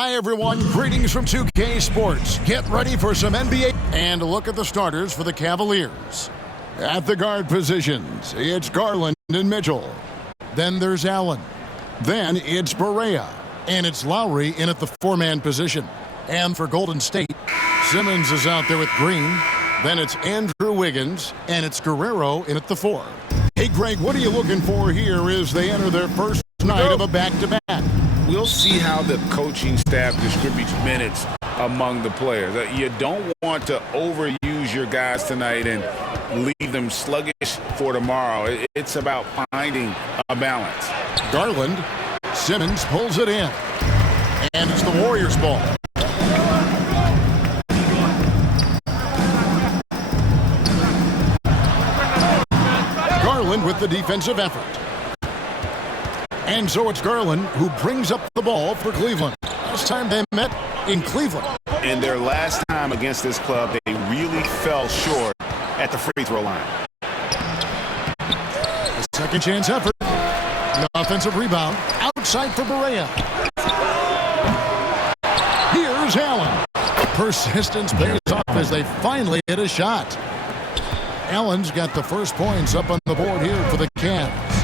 Hi, everyone. Greetings from 2K Sports. Get ready for some NBA. And a look at the starters for the Cavaliers. At the guard positions, it's Garland and Mitchell. Then there's Allen. Then it's Barea. And it's Lowry in at the four-man position. And for Golden State, Simmons is out there with Green. Then it's Andrew Wiggins. And it's Guerrero in at the four. Hey, Greg, what are you looking for here as they enter their first night of a back-to-back? We'll see how the coaching staff distributes minutes among the players. You don't want to overuse your guys tonight and leave them sluggish for tomorrow. It's about finding a balance. Garland. Simmons pulls it in. And it's the Warriors' ball. Garland with the defensive effort. And so it's Garland who brings up the ball for Cleveland. Last time they met in Cleveland. In their last time against this club, they really fell short at the free throw line. A second chance effort. An offensive rebound. Outside for Barea. Here's Allen. Persistence pays off as they finally hit a shot. Allen's got the first points up on the board here for the Cavs.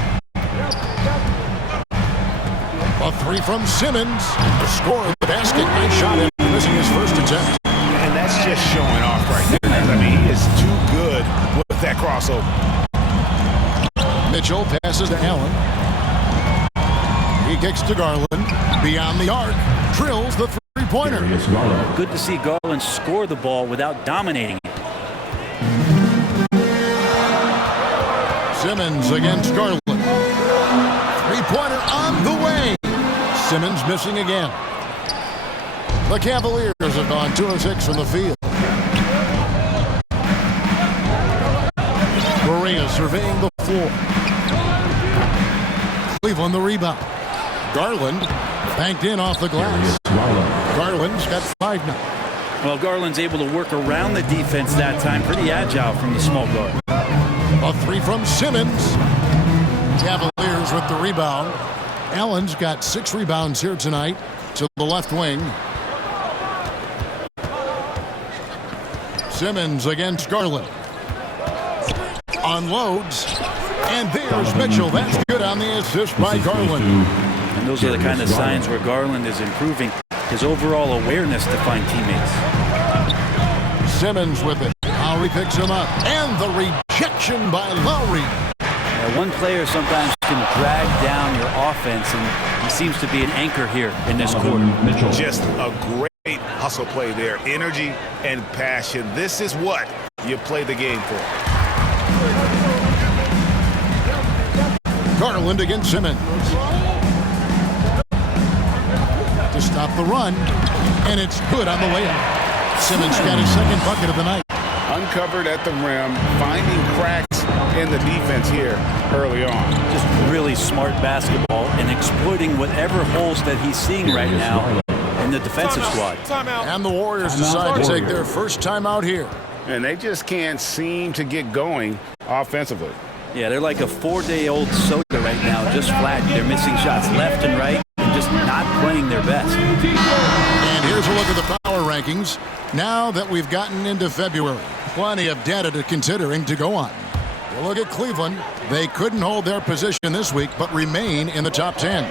A three from Simmons. The score of the basket. Nice shot in, missing his first attempt. And that's just showing off right there. I mean, he is too good with that crossover. Mitchell passes to Allen. He kicks to Garland. Beyond the arc. Drills the three-pointer. Good to see Garland score the ball without dominating it. Simmons against Garland. Three-pointer on the way. Simmons missing again. The Cavaliers have gone 2 of 6 from the field. Barea surveying the floor. Cleveland the rebound. Garland banked in off the glass. Garland's got 5 now. Well, Garland's able to work around the defense that time. Pretty agile from the small guard. A three from Simmons. Cavaliers with the rebound. Allen's got 6 rebounds here tonight to the left wing. Simmons against Garland. Unloads. And there's Mitchell. That's good on the assist by Garland. And those are the kind of signs where Garland is improving his overall awareness to find teammates. Simmons with it. Lowry picks him up. And the rejection by Lowry. One player sometimes can drag down your offense, and he seems to be an anchor here in this quarter. Just a great hustle play there. Energy and passion. This is what you play the game for. Garland against Simmons. To stop the run. And it's good on the layup. Simmons got his second bucket of the night. Uncovered at the rim, finding cracks in the defense here early on. Just really smart basketball and exploiting whatever holes that he's seeing right now in the defensive squad. And the Warriors decide to take their first time out here. And they just can't seem to get going offensively. Yeah, they're like a 4-day-old soda right now, just flat. They're missing shots left and right and just not playing their best. And here's a look at the power rankings. Now that we've gotten into February, plenty of data to considering to go on. We'll look at Cleveland. They couldn't hold their position this week, but remain in the top 10.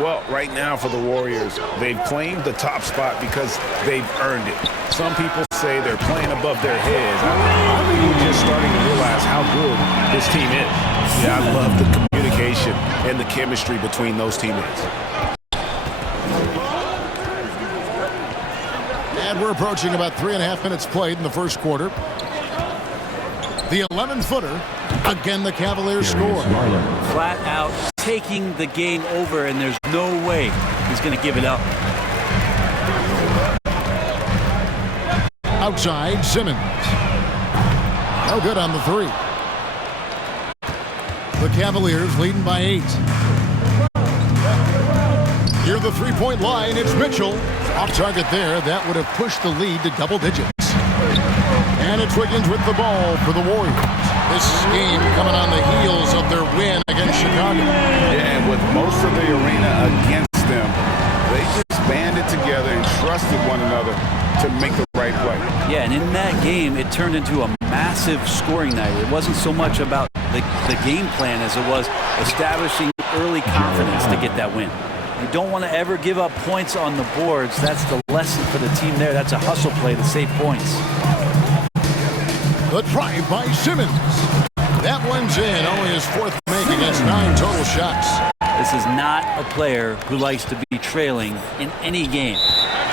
Well, right now for the Warriors, they've claimed the top spot because they've earned it. Some people say they're playing above their heads. I think we're just starting to realize how good this team is. Yeah, I love the communication and the chemistry between those teammates. And we're approaching about 3.5 minutes played in the first quarter. The 11-footer. Again, the Cavaliers score. Flat out taking the game over, and there's no way he's going to give it up. Outside, Simmons. No good on the three. The Cavaliers leading by 8. Near the three-point line, it's Mitchell. Off target there. That would have pushed the lead to double digits. And it's Wiggins with the ball for the Warriors. This game coming on the heels of their win against Chicago. Yeah, and with most of the arena against them, they just banded together and trusted one another to make the right play. Yeah, and in that game, it turned into a massive scoring night. It wasn't so much about the game plan as it was establishing early confidence to get that win. You don't want to ever give up points on the boards. That's the lesson for the team there. That's a hustle play to save points. The drive by Simmons. That one's in. Only his fourth make against 9 total shots. This is not a player who likes to be trailing in any game.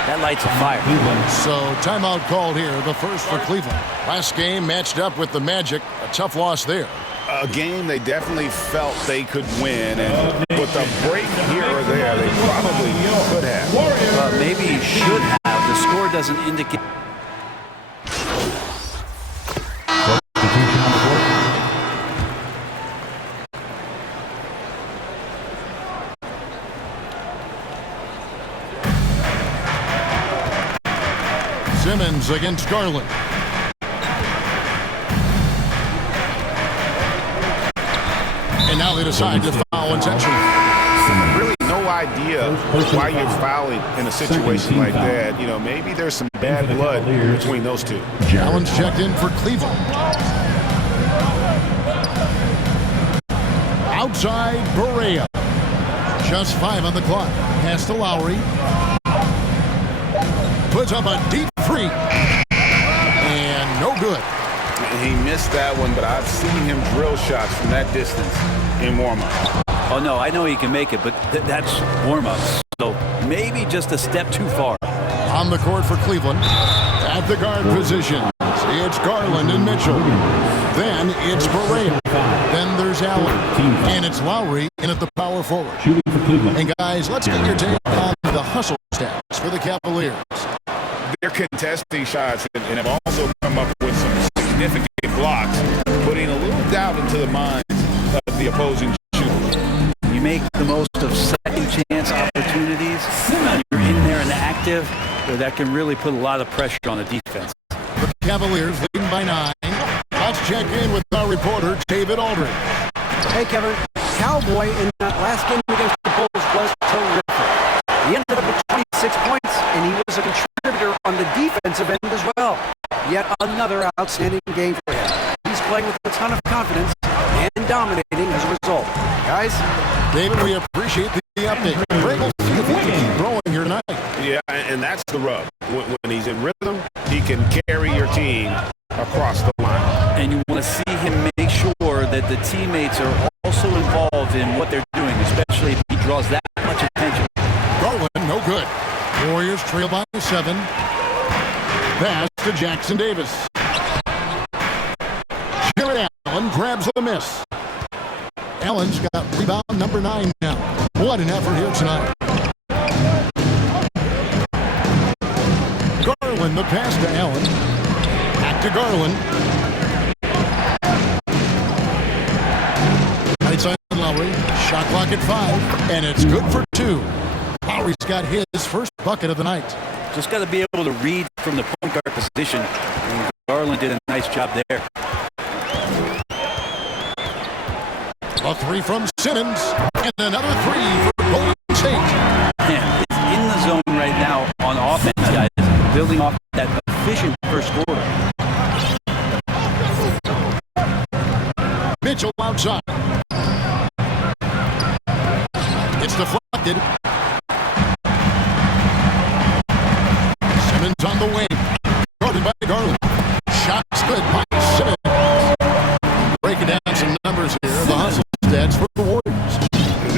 That lights a fire. So timeout called here, the first for Cleveland. Last game matched up with the Magic. A tough loss there. A game they definitely felt they could win, and with a break here or there, they probably could have. Maybe should have. The score doesn't indicate. Simmons against Garland. And now they decide to foul intentionally. Really no idea why you're fouling in a situation like that. You know, maybe there's some bad blood between those two. Allen's checked in for Cleveland. Outside, Berea. Just 5 on the clock. Pass to Lowry. Puts up a deep three. And no good. He missed that one, but I've seen him drill shots from that distance in warm-up. Oh, no, I know he can make it, but that's warm-ups. So maybe just a step too far. On the court for Cleveland. At the guard position, it's Garland and Mitchell. Then it's Berea. Then there's Allen. And it's Lowry in at the power forward. And guys, let's get your take on the hustle stats for the Cavaliers. They're contesting shots and have also come up with some significant blocks, putting a little doubt into the minds of the opposing shooters. You make the most of second chance opportunities. You're in there and active. That can really put a lot of pressure on the defense. The Cavaliers leading by 9. Let's check in with our reporter, David Aldridge. Hey, Kevin. Cowboy in that last game against the Bulls was terrific. He ended up with 26 points, and he was a contributor on the defensive end as well. Yet another outstanding game for him. He's playing with a ton of confidence and dominating as a result. Guys? David, we appreciate the update. Great. We'll see if he can keep growing here tonight. Yeah, and that's the rub. When he's in rhythm, he can carry your team across the line. And you want to see him make sure that the teammates are also involved in what they're doing, especially if he draws that much attention. Garland, no good. Warriors trail by 7. Pass to Jackson Davis. Jared Allen grabs the miss. Allen's got rebound number 9 now. What an effort here tonight. Garland, the pass to Allen. Back to Garland. Right side Lowry. Shot clock at 5. And it's good for 2. Lowry's got his first bucket of the night. Just got to be able to read from the point guard position. And Garland did a nice job there. A 3 from Simmons. And another 3 for Golden State. Man, it's in the zone right now on offense, guys. Building off that efficient first quarter. Mitchell outside. It's deflected. Simmons on the wing. Guarded by Garland. Shots good by Simmons. Breaking down some numbers here. The hustle stats for the Warriors.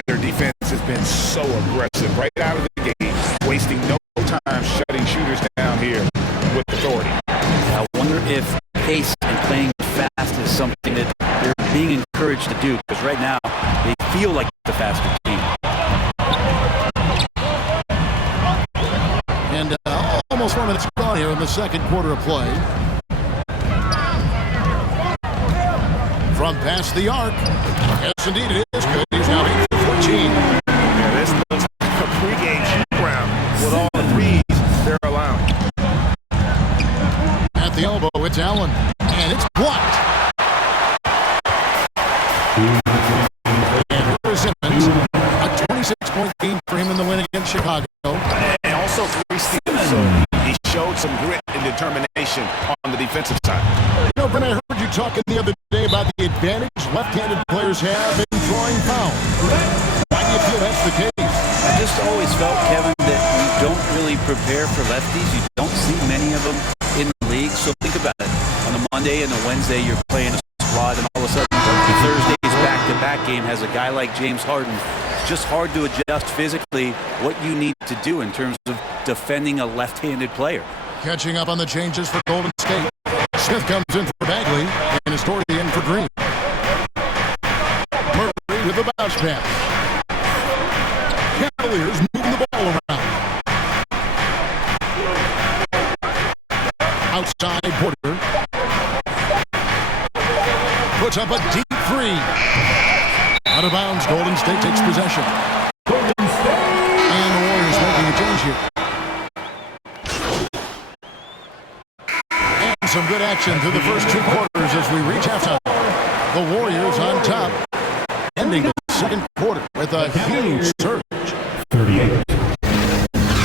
Their defense has been so aggressive right out of the game, wasting no time shutting shooters down here with authority. I wonder if pace and playing fast is something that they're being encouraged to do, because right now they feel like the faster team. And almost 4 minutes gone here in the second quarter of play. From past the arc. Yes, indeed, it is good. He's now 8 for 14. Yeah, this looks like a pregame shoot round with all the threes they're allowing. At the elbow, it's Allen. And it's blocked. And here is Simmons. A 26-point game for him in the win against Chicago. And Warriors have been drawing fouls. Why do you feel that's the case? I just always felt, Kevin, that you don't really prepare for lefties. You don't see many of them in the league. So think about it. On a Monday and a Wednesday, you're playing a squad, and all of a sudden, Thursday's back-to-back game has a guy like James Harden. It's just hard to adjust physically what you need to do in terms of defending a left-handed player. Catching up on the changes for Golden State. Smith comes in for Bagley, and is toward the end for Green. Murray with the bounce pass. Cavaliers moving the ball around. Outside Porter. Puts up a deep three. Out of bounds, Golden State takes possession. And the Warriors making a change here. And some good action through the first 2 quarters as we reach halftime. The Warriors on top, ending the second quarter with a huge surge. 38.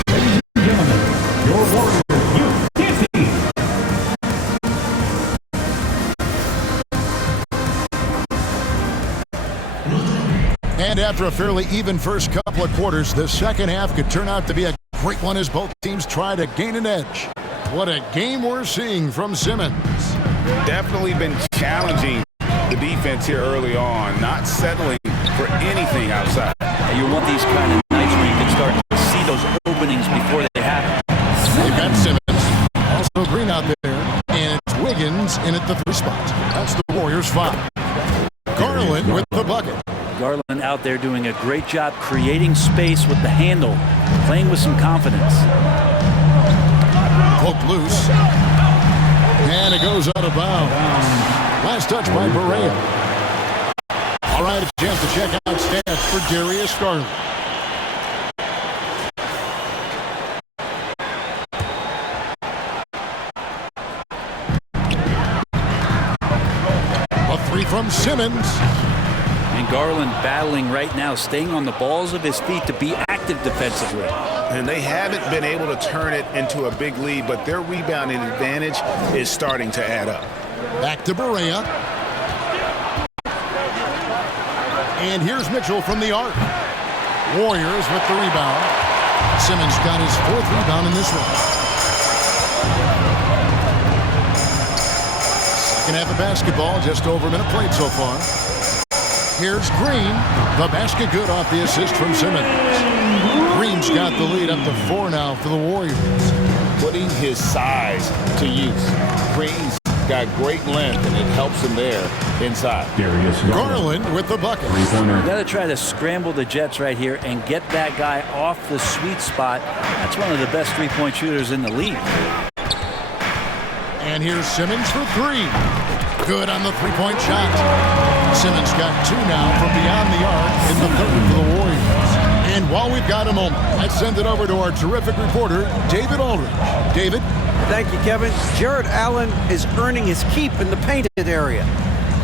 Ladies and gentlemen, your Warriors youth team. And after a fairly even first couple of quarters, the second half could turn out to be a great one as both teams try to gain an edge. What a game we're seeing from Simmons. Definitely been challenging the defense here early on, not settling for anything outside. You want these kind of nights where you can start to see those openings before they happen. They've got Simmons, also Green out there, and it's Wiggins in at the 3 spot. That's the Warriors' 5. Garland with the bucket. Garland out there doing a great job creating space with the handle, playing with some confidence. Poked loose. And it goes out of bounds. Last touch by Berea. All right, a chance to check out stats for Darius Garland. A 3 from Simmons. And Garland battling right now, staying on the balls of his feet to be active defensively. And they haven't been able to turn it into a big lead, but their rebounding advantage is starting to add up. Back to Berea. And here's Mitchell from the arc. Warriors with the rebound. Simmons got his 4th rebound in this one. Second half of basketball, just over a minute played so far. Here's Green. The basket good off the assist from Simmons. Green's got the lead up to 4 now for the Warriors. Putting his size to use. Green's got great length, and it helps him there inside. Darius Garland with the bucket. You got to try to scramble the Jets right here and get that guy off the sweet spot. That's one of the best 3-point shooters in the league. And here's Simmons for 3. Good on the 3-point shot. Simmons got 2 now from beyond the arc in the 3rd for the Warriors. And while we've got a moment, let's send it over to our terrific reporter, David Aldridge. David? Thank you, Kevin. Jared Allen is earning his keep in the painted area.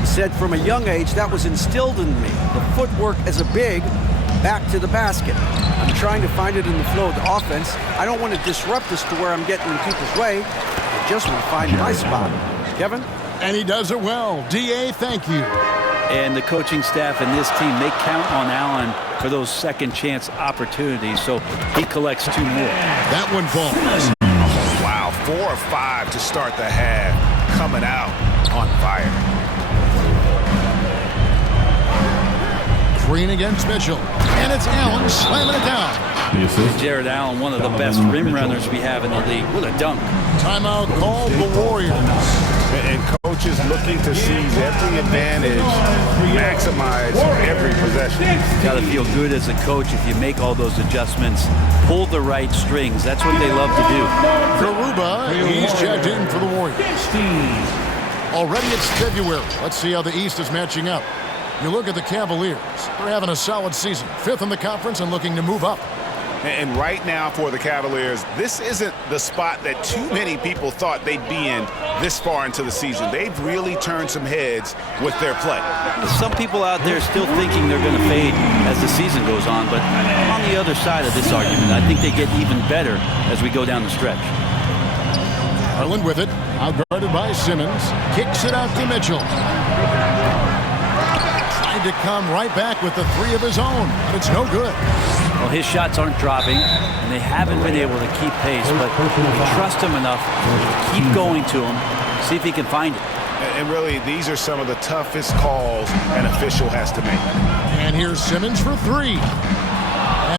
He said from a young age that was instilled in me. The footwork as a big, back to the basket. I'm trying to find it in the flow of the offense. I don't want to disrupt this to where I'm getting in people's way. I just want to find my spot. Kevin? And he does it well. D.A., thank you. And the coaching staff and this team, they count on Allen for those second chance opportunities, so he collects 2 more. That one falls. Wow, 4 or 5 to start the half. Coming out on fire. Green against Mitchell. And it's Allen slamming it down. Jared Allen, one of the best rim runners we have in the league. What a dunk. Timeout called the Warriors. And coaches looking to seize every advantage, maximize every possession. Got to feel good as a coach if you make all those adjustments, pull the right strings. That's what they love to do. Garuba, he's checked in for the Warriors. Already it's February. Let's see how the East is matching up. You look at the Cavaliers. They're having a solid season. 5th in the conference and looking to move up. And right now for the Cavaliers, this isn't the spot that too many people thought they'd be in this far into the season. They've really turned some heads with their play. Some people out there still thinking they're going to fade as the season goes on, but I'm on the other side of this argument. I think they get even better as we go down the stretch. Garland with it, outguarded by Simmons. Kicks it out to Mitchell. Tried to come right back with the 3 of his own, but it's no good. Well, his shots aren't dropping, and they haven't been able to keep pace, but they trust him enough to keep going to him, see if he can find it. And really, these are some of the toughest calls an official has to make. And here's Simmons for 3.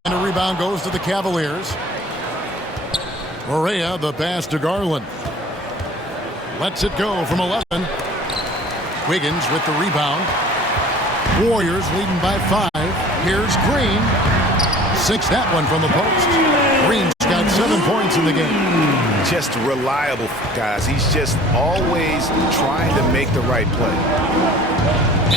And a rebound goes to the Cavaliers. Correa, the pass to Garland. Lets it go from 11. Wiggins with the rebound. Warriors leading by 5. Here's Green. 6 that one from the post. Green's got 7 points in the game. Just reliable, guys. He's just always trying to make the right play.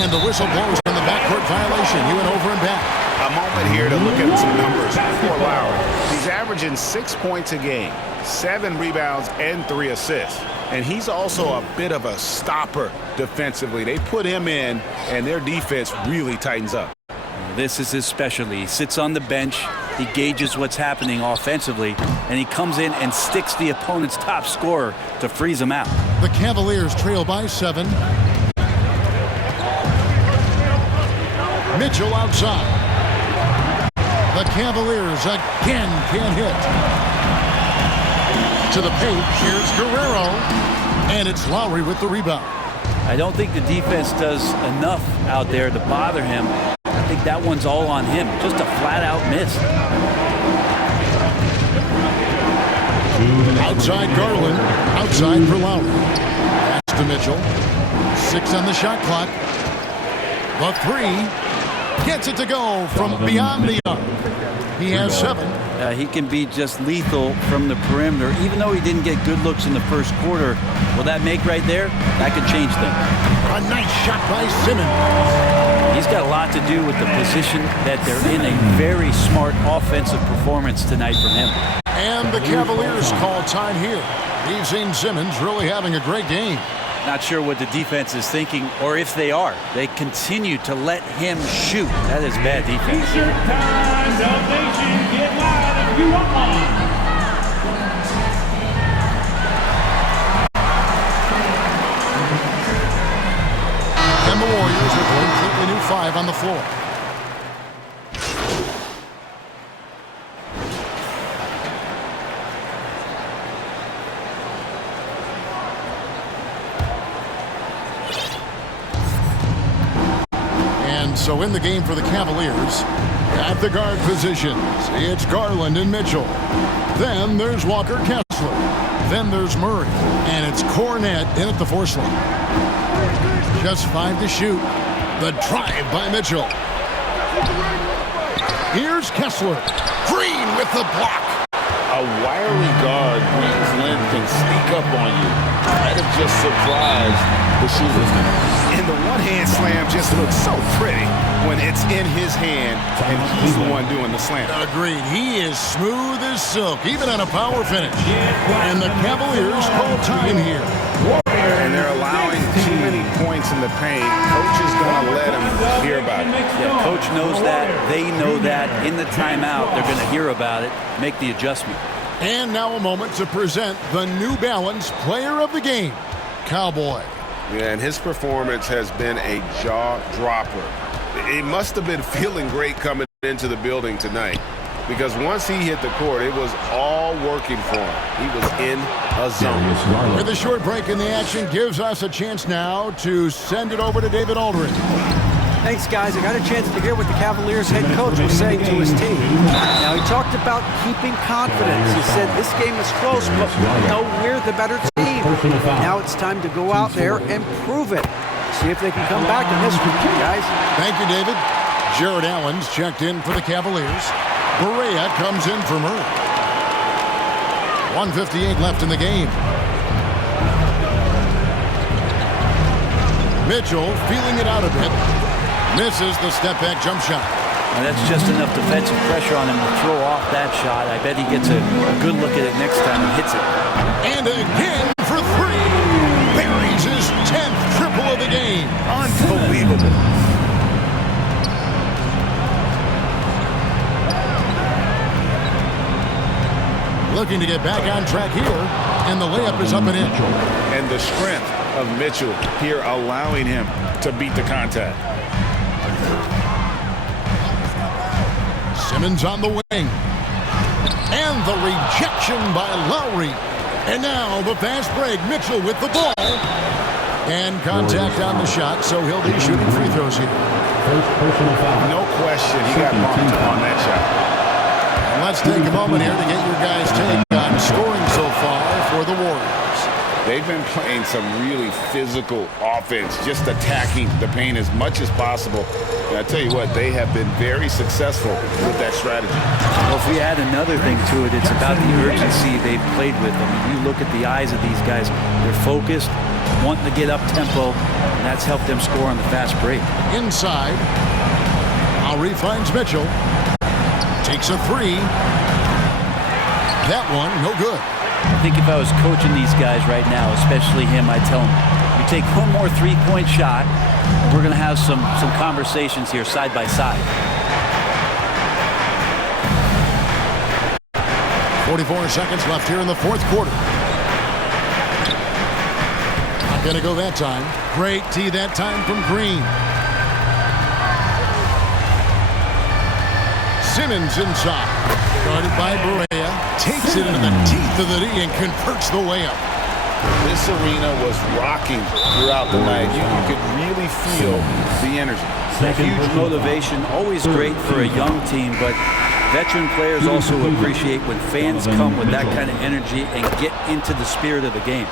And the whistle blows on the backcourt violation. He went over and back. A moment here to look at some numbers for Lowry. He's averaging 6 points a game, 7 rebounds, and 3 assists. And he's also a bit of a stopper defensively. They put him in, and their defense really tightens up. This is his specialty. He sits on the bench, he gauges what's happening offensively, and he comes in and sticks the opponent's top scorer to freeze him out. The Cavaliers trail by 7. Mitchell outside. The Cavaliers again can't hit. To the paint, here's Guerrero. And it's Lowry with the rebound. I don't think the defense does enough out there to bother him. I think that one's all on him. Just a flat-out miss. Outside Garland. Outside for Lowry. Pass to Mitchell. 6 on the shot clock. The 3. Gets it to go from beyond the arc. He has 7. He can be just lethal from the perimeter. Even though he didn't get good looks in the first quarter, will that make right there? That could change things. A nice shot by Simmons. He's got a lot to do with the position that they're in. A very smart offensive performance tonight from him. And the Cavaliers call time here. We've seen Simmons really having a great game. Not sure what the defense is thinking, or if they are. They continue to let him shoot. That is bad defense. T-shirt time, Dub Nation, get live if you want one. And the Warriors with a completely new 5 on the floor. So in the game for the Cavaliers, at the guard positions, it's Garland and Mitchell. Then there's Walker Kessler. Then there's Murray. And it's Cornette in at the 4 slot. Just 5 to shoot. The drive by Mitchell. Here's Kessler. Green with the block. A wiry guard brings length and sneak up on you. Might have just surprised the shooters. And the one-hand slam just looks so pretty when it's in his hand and he's the one doing the slam. Agreed. He is smooth as silk, even on a power finish. And the Cavaliers call time here. And they're allowing too many points in the paint. Coach is going to let him hear about it. Yeah, coach knows that. They know that. In the timeout, they're going to hear about it, make the adjustment. And now a moment to present the New Balance Player of the Game, Cowboy. Yeah, and his performance has been a jaw-dropper. He must have been feeling great coming into the building tonight, because once he hit the court, it was all working for him. He was in a zone. With a short break in the action gives us a chance now to send it over to David Aldridge. Thanks, guys. I got a chance to hear what the Cavaliers head coach was saying to his team. Now, he talked about keeping confidence. He said this game is close, but we know we're the better team. Now it's time to go out there and prove it. See if they can come back in this one, guys. Thank you, David. Jared Allen's checked in for the Cavaliers. Correa comes in for Murray. 1:58 left in the game. Mitchell feeling it out a bit. Misses the step-back jump shot. And that's just enough defensive pressure on him to throw off that shot. I bet he gets a good look at it next time and hits it. And again for 3. Buries his 10th triple of the game. Unbelievable. Looking to get back on track here, and the layup is up and in. And the strength of Mitchell here allowing him to beat the contact. Simmons on the wing. And the rejection by Lowry. And now the fast break. Mitchell with the ball. And contact on the shot, so he'll be shooting free throws here. No question, he got bumped on that shot. And let's take a moment here to get your guys' take on scoring so far for the Warriors. They've been playing some really physical offense, just attacking the paint as much as possible. And I tell you what, they have been very successful with that strategy. Well, if we add another thing to it, it's about the urgency they've played with. I mean, you look at the eyes of these guys, they're focused, wanting to get up tempo, and that's helped them score on the fast break. Inside, Lowry finds Mitchell. Takes a three. That one, no good. I think if I was coaching these guys right now, especially him, I'd tell him, you take one more three-point shot, and we're going to have some conversations here side by side. 44 seconds left here in the fourth quarter. Not going to go that time. Great tee that time from Green. Simmons inside. Guarded by Berea. Takes it into the teeth of the knee and converts the layup. This arena was rocking throughout the night. You could really feel the energy. Huge motivation, always great for a young team, but veteran players also appreciate when fans come with that kind of energy and get into the spirit of the game.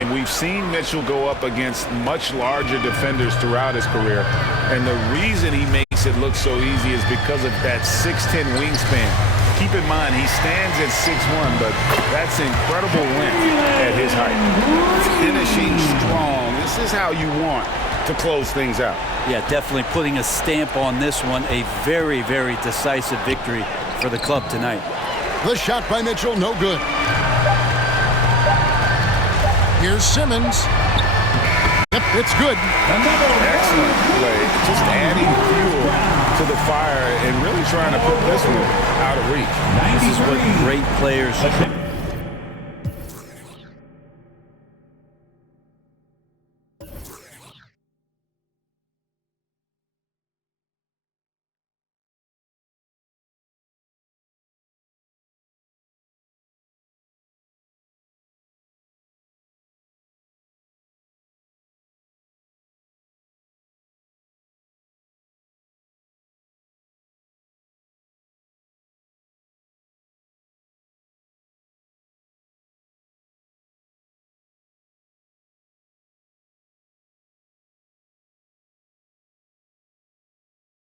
And we've seen Mitchell go up against much larger defenders throughout his career. And the reason he makes it look so easy is because of that 6'10" wingspan. Keep in mind, he stands at 6'1", but that's incredible length at his height. Finishing strong. This is how you want to close things out. Yeah, definitely putting a stamp on this one. A very, very decisive victory for the club tonight. The shot by Mitchell, no good. Here's Simmons. Yep, it's good. Excellent play. Just adding fuel to the fire and really trying to put this one out of reach. This is what great players should.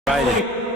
Right.